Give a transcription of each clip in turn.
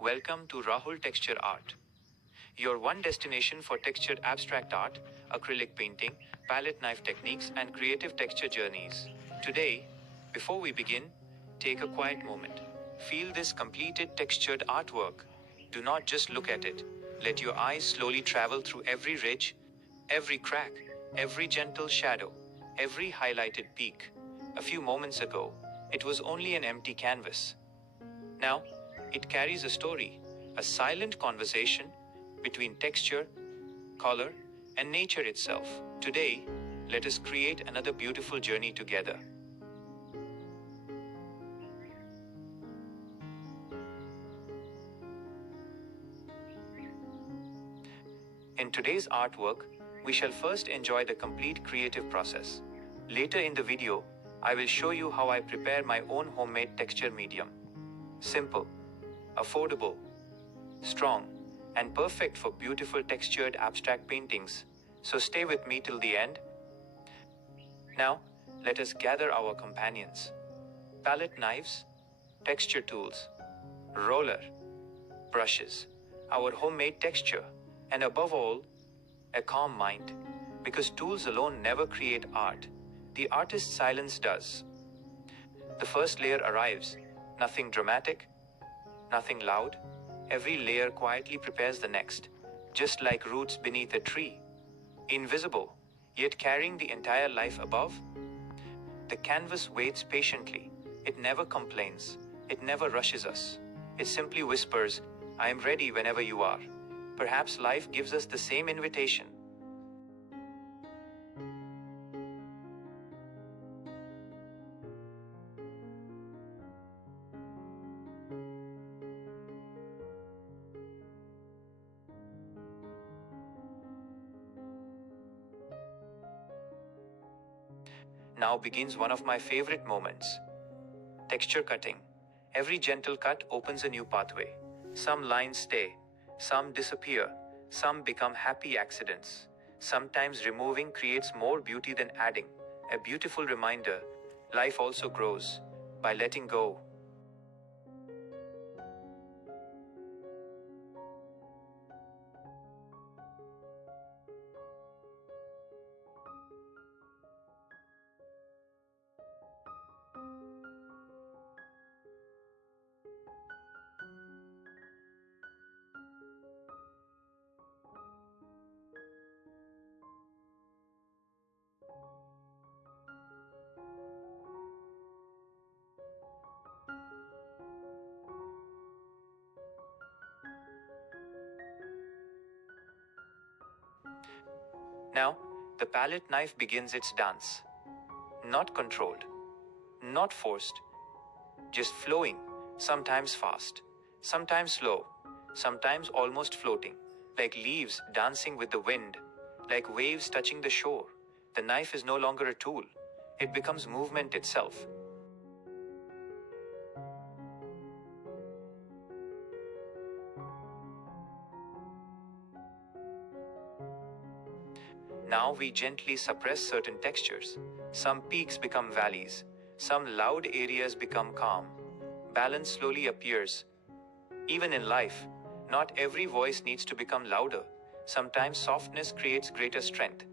Welcome to Rahul Texture Art, your one destination for textured abstract art, acrylic painting, palette knife techniques, and creative texture journeys. Today, before we begin, take a quiet moment. Feel this completed textured artwork. Do not just look at it. Let your eyes slowly travel through every ridge, every crack, every gentle shadow, every highlighted peak. A few moments ago, it was only an empty canvas. Now, it carries a story, a silent conversation between texture, color, and nature itself. Today, let us create another beautiful journey together. In today's artwork, we shall first enjoy the complete creative process. Later in the video, I will show you how I prepare my own homemade texture medium. Simple, affordable, strong, and perfect for beautiful textured abstract paintings. So stay with me till the end. Now, let us gather our companions. Palette knives, texture tools, roller, brushes, our homemade texture, and above all, a calm mind. Because tools alone never create art, the artist's silence does. The first layer arrives, nothing dramatic, nothing loud. Every layer quietly prepares the next, just like roots beneath a tree. Invisible, yet carrying the entire life above. The canvas waits patiently. It never complains. It never rushes us. It simply whispers, "I am ready whenever you are." Perhaps life gives us the same invitation. Now begins one of my favorite moments. Texture cutting. Every gentle cut opens a new pathway. Some lines stay, some disappear, some become happy accidents. Sometimes removing creates more beauty than adding. A beautiful reminder, life also grows by letting go. Now, the palette knife begins its dance. Not controlled, not forced, just flowing, sometimes fast, sometimes slow, sometimes almost floating, like leaves dancing with the wind, like waves touching the shore. The knife is no longer a tool, it becomes movement itself. Now we gently suppress certain textures. Some peaks become valleys, some loud areas become calm. Balance slowly appears. Even in life, not every voice needs to become louder. Sometimes softness creates greater strength.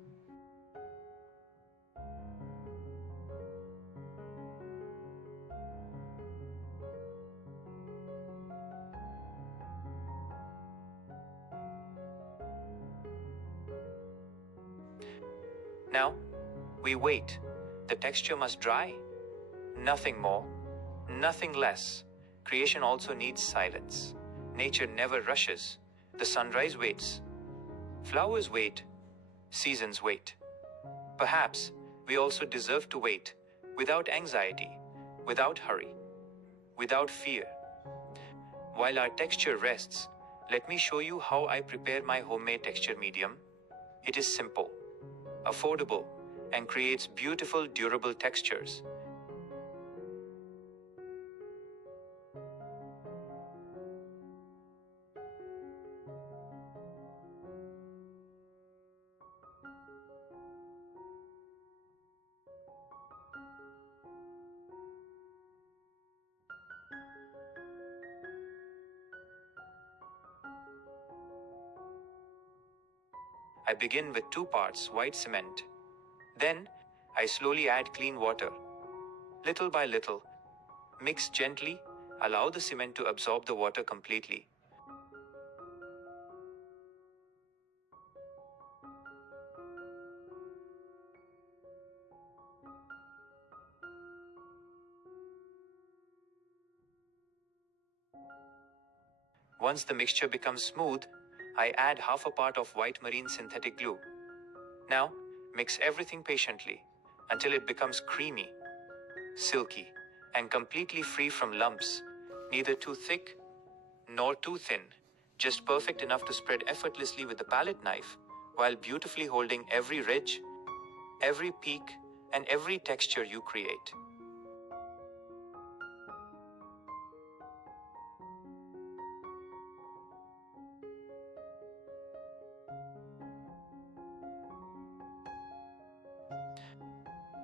Now, we wait. The texture must dry. Nothing more, nothing less. Creation also needs silence. Nature never rushes. The sunrise waits. Flowers wait. Seasons wait. Perhaps we also deserve to wait, without anxiety, without hurry, without fear. While our texture rests, let me show you how I prepare my homemade texture medium. It is simple, affordable, and creates beautiful, durable textures. I begin with 2 parts white cement. Then, I slowly add clean water. Little by little, mix gently, allow the cement to absorb the water completely. Once the mixture becomes smooth, I add half a part of white marine synthetic glue. Now, mix everything patiently until it becomes creamy, silky, and completely free from lumps, neither too thick nor too thin, just perfect enough to spread effortlessly with the palette knife, while beautifully holding every ridge, every peak, and every texture you create.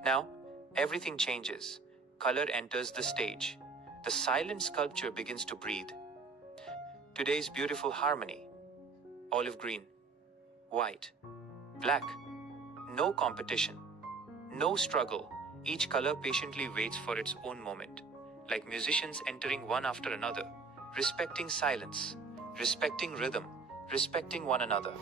Now, everything changes. Color enters the stage. The silent sculpture begins to breathe. Today's beautiful harmony: olive green, white, black. No competition, no struggle. Each color patiently waits for its own moment, like musicians entering one after another, respecting silence, respecting rhythm, respecting one another.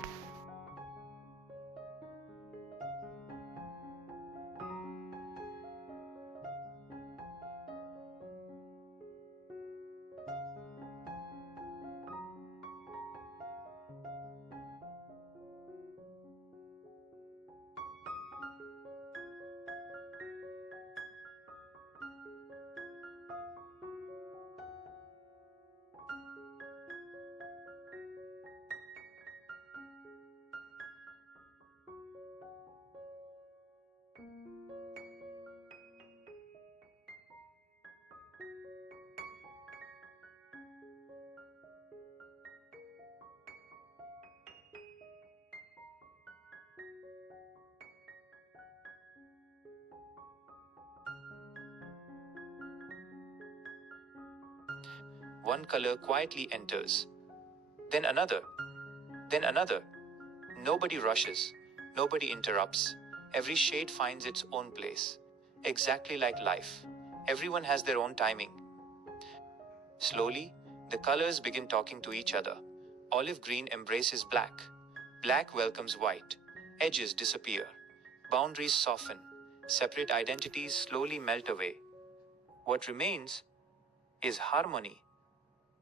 One color quietly enters, then another, then another. Nobody rushes, nobody interrupts. Every shade finds its own place. Exactly like life. Everyone has their own timing. Slowly, the colors begin talking to each other. Olive green embraces black. Black welcomes white. Edges disappear. Boundaries soften. Separate identities slowly melt away. What remains is harmony.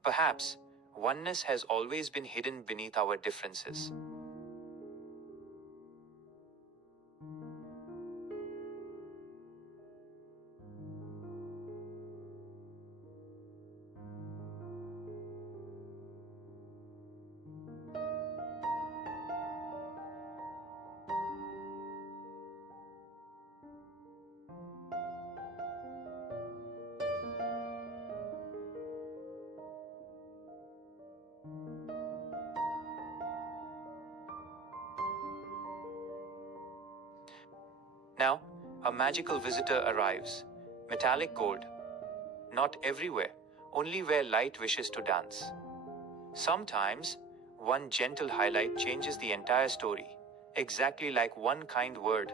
Perhaps oneness has always been hidden beneath our differences. Now, a magical visitor arrives. Metallic gold. Not everywhere, only where light wishes to dance. Sometimes, one gentle highlight changes the entire story, exactly like one kind word.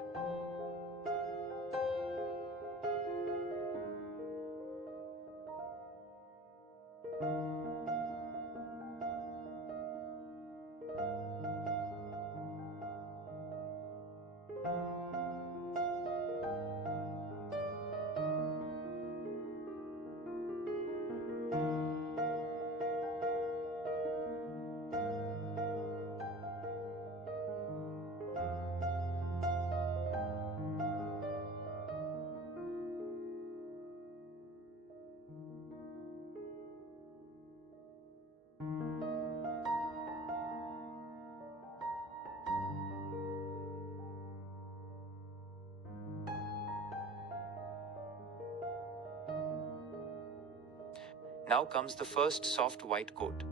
Now comes the first soft white coat.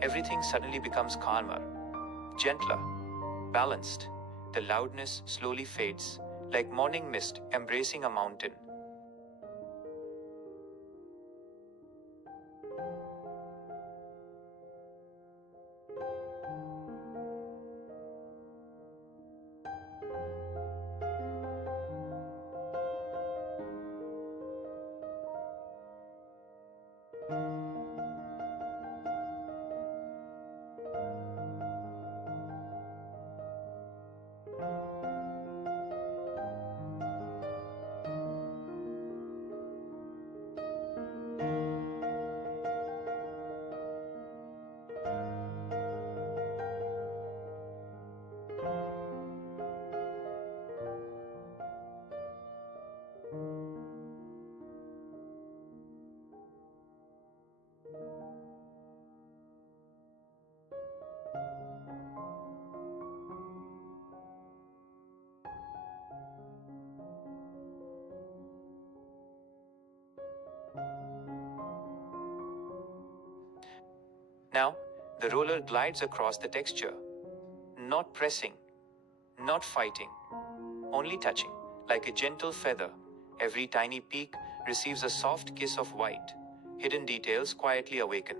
Everything suddenly becomes calmer, gentler, balanced. The loudness slowly fades, like morning mist embracing a mountain. Now, the roller glides across the texture, not pressing, not fighting, only touching, like a gentle feather. Every tiny peak receives a soft kiss of white. Hidden details quietly awaken.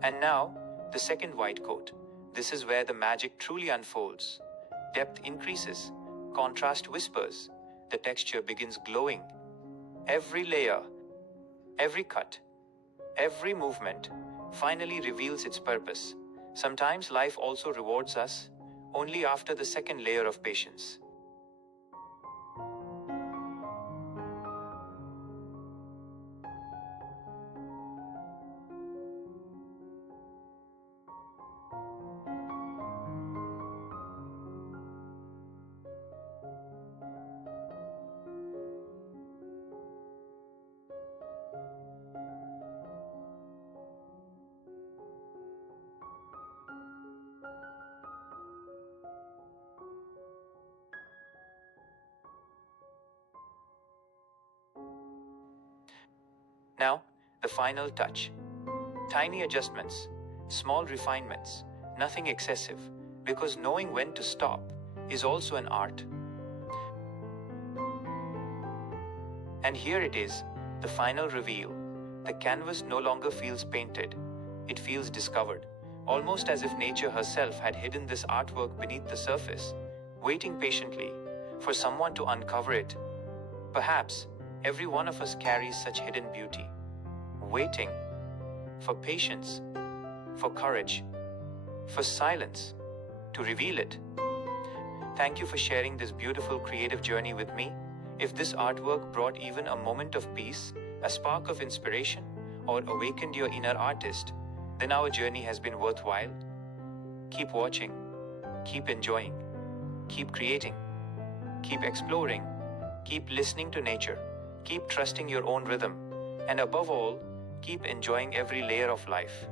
And now, the second white coat. This is where the magic truly unfolds. Depth increases, contrast whispers, the texture begins glowing. Every layer, every cut, every movement finally reveals its purpose. Sometimes life also rewards us only after the second layer of patience. Now, the final touch. Tiny adjustments, small refinements, nothing excessive, because knowing when to stop is also an art. And here it is, the final reveal. The canvas no longer feels painted, it feels discovered, almost as if nature herself had hidden this artwork beneath the surface, waiting patiently for someone to uncover it. Perhaps every one of us carries such hidden beauty, waiting for patience, for courage, for silence to reveal it. Thank you for sharing this beautiful creative journey with me. If this artwork brought even a moment of peace, a spark of inspiration, or awakened your inner artist, then our journey has been worthwhile. Keep watching, keep enjoying, keep creating, keep exploring, keep listening to nature, keep trusting your own rhythm, and above all, keep enjoying every layer of life.